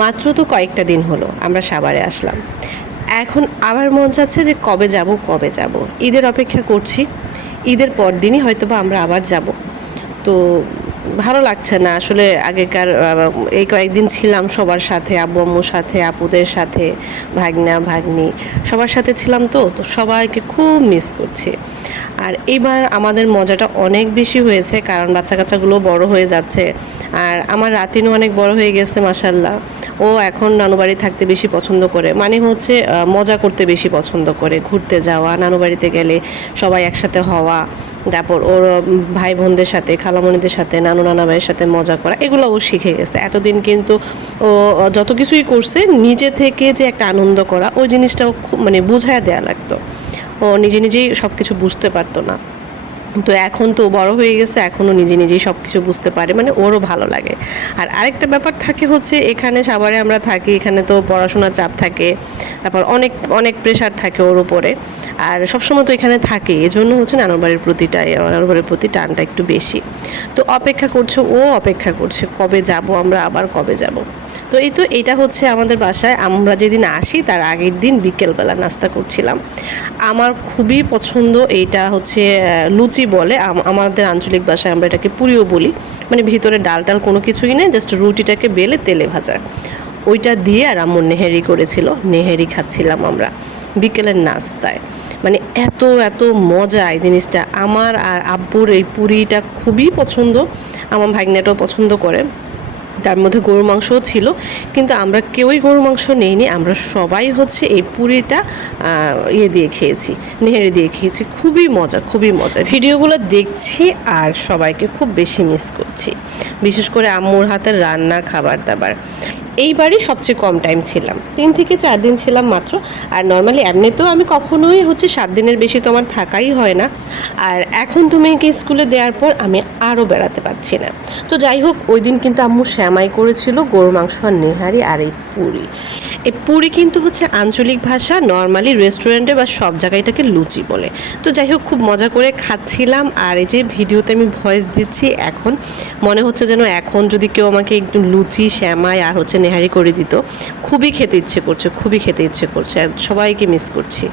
মাত্র তো কয়েকটা দিন হলো আমরা সাভারে আসলাম। এখন আবার মন চাচ্ছে যে কবে যাব কবে যাব, ঈদের অপেক্ষা করছি। ঈদের পর দিনই হয়তোবা আমরা আবার যাব। তো ভালো লাগছে না আসলে। আগেকার এই কয়েকদিন ছিলাম সবার সাথে, আব্বু আম্মুর সাথে, আপুদের সাথে, ভাগনা ভাগ্নি সবার সাথে ছিলাম। তো তো সবাইকে খুব মিস করছি। আর এবার আমাদের মজাটা অনেক বেশি হয়েছে, কারণ বাচ্চা কাচ্চাগুলো বড় হয়ে যাচ্ছে। আর আমার রাতিনও অনেক বড় হয়ে গেছে মাশাল্লাহ। ও এখন নানু বাড়ি থাকতে বেশি পছন্দ করে, মানে হচ্ছে মজা করতে বেশি পছন্দ করে, ঘুরতে যাওয়া, নানু বাড়িতে গেলে সবাই একসাথে হওয়া, তারপর ওর ভাই বোনদের সাথে, খালামণিদের সাথে, নানু নানা ভাইয়ের সাথে মজা করা, এগুলো ও শিখে গেছে। এতদিন কিন্তু ও যত কিছুই করছে নিজে থেকে যে একটা আনন্দ করা, ওই জিনিসটাও খুব মানে বুঝায় দেওয়া লাগতো। ও নিজে নিজেই সব কিছু বুঝতে পারতো না। তো এখন তো বড় হয়ে গেছে, এখনও নিজে নিজেই সব কিছু বুঝতে পারে, মানে ওরও ভালো লাগে। আর আরেকটা ব্যাপার থাকে হচ্ছে, এখানে সাভারে আমরা থাকি, এখানে তো পড়াশোনার চাপ থাকে, তারপর অনেক অনেক প্রেশার থাকে ওর উপরে। আর সবসময় তো এখানে থাকে, এজন্য হচ্ছে নানুর বাড়ির নানুর বাড়ির প্রতি টানটা একটু বেশি। তো অপেক্ষা করছে, ও অপেক্ষা করছে কবে যাব আমরা, আবার কবে যাব। তো এইটা হচ্ছে আমাদের বাসায় আমরা যেদিন আসি তার আগের দিন বিকেলবেলা নাস্তা করছিলাম। আমার খুবই পছন্দ এইটা হচ্ছে লুচি বলে, আমাদের আঞ্চলিক ভাষায় আমরা এটাকে পুরিও বলি। মানে ভিতরে ডাল টাল কোনো কিছুই নেই, জাস্ট রুটিটাকে বেলে তেলে ভাজা। ওইটা দিয়ে আর আম্মু নেহেরি করেছিল, নেহেরি খাচ্ছিলাম আমরা বিকেলের নাস্তায়। মানে এত এত মজা এই জিনিসটা। আমার আর আব্বুর এই পুরিটা খুবই পছন্দ, আমার ভাগ্নেটাও পছন্দ করে। তার মধ্যে গরুর মাংসও ছিল, কিন্তু আমরা কেউই গরুর মাংস নেইনি। আমরা সবাই হচ্ছে এই পুরিটা ইয়ে দিয়ে খেয়েছি, নেহেরে দিয়ে খেয়েছি। খুবই মজা, খুবই মজা। ভিডিওগুলো দেখছি আর সবাইকে খুব বেশি মিস করছি, বিশেষ করে আম্মুর হাতের রান্না, খাবার দাবার। এইবারই সবচেয়ে কম টাইম ছিলাম, 3 থেকে 4 দিন ছিলাম মাত্র। আর নর্মালি এমনিতেও আমি কখনোই হচ্ছে 7 দিনের বেশি তো আমার থাকাই হয় না। আর এখন তো মেয়েকে স্কুলে দেওয়ার পর আমি আরও বেড়াতে পারছি না। তো যাই হোক, ওই দিন কিন্তু আম্মু শ্যামাই করেছিল, গরু মাংস আর নেহারি আর এই পুরি। এই পুরি কিন্তু হচ্ছে আঞ্চলিক ভাষা, নর্মালি রেস্টুরেন্টে বা সব জায়গায় এটাকে লুচি বলে। তো যাই হোক, খুব মজা করে খাচ্ছিলাম। আর এই যে ভিডিওতে আমি ভয়েস দিচ্ছি, এখন মনে হচ্ছে যেন এখন যদি কেউ আমাকে একটু লুচি, শ্যামাই আর হচ্ছে নেহারি করে দিত, খুবই খেতে ইচ্ছে করছে, খুবই খেতে ইচ্ছে করছে। আর সবাইকে মিস করছি।